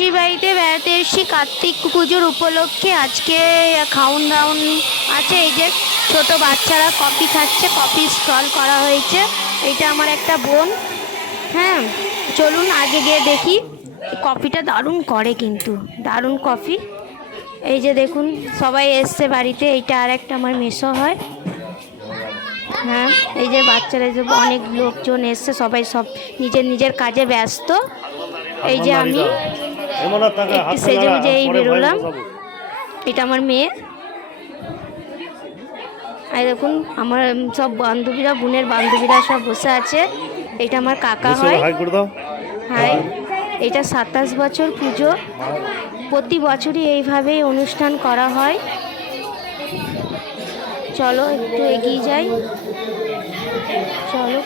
মাসির বাড়িতে বেড়াতে এসেছি কার্তিক পুজোর উপলক্ষে। আজকে খাউন দাউন আছে। এই যে ছোট বাচ্চারা কফি খাচ্ছে, কফি স্টল করা হয়েছে। এটা আমার একটা বোন। হ্যাঁ, চলুন আগে গিয়ে দেখি। কফিটা দারুণ করে, কিন্তু দারুণ কফি। এই যে দেখুন সবাই এসছে বাড়িতে। এইটা আর একটা আমার মেসো হয়। হ্যাঁ, এই যে বাচ্চারা যে অনেক লোকজন এসছে, সবাই সব নিজের নিজের কাজে ব্যস্ত। এই যে আমি একটু সেজে গুজে এই বেরোলাম। এটা আমার মেয়ে। আর দেখুন আমার সব বান্ধবীরা, বোনের বান্ধবীরা সব বসে আছে। এটা আমার কাকা হয়। হাই। এটা 27 বছর পুজো। প্রতি বছরই এইভাবেই অনুষ্ঠান করা হয়। চলো একটু এগিয়ে যাই। চলো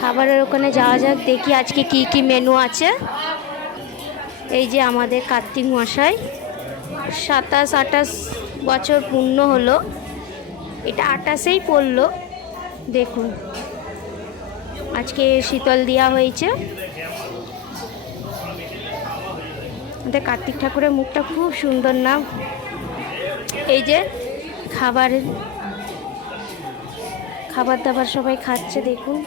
খাবারের ওখানে যাওয়া যাক, দেখি আজকে কি কি মেনু আছে। এই যে আমাদের কার্তিক মশাই 27-28 বছর পূর্ণ হলো। এটা 28এই পড়লো। দেখুন আজকে শীতল দেওয়া হয়েছে। আমাদের কার্তিক ঠাকুরের মুখটা খুব সুন্দর না? এই যে খাবার দাবার সবাই খাচ্ছে দেখুন।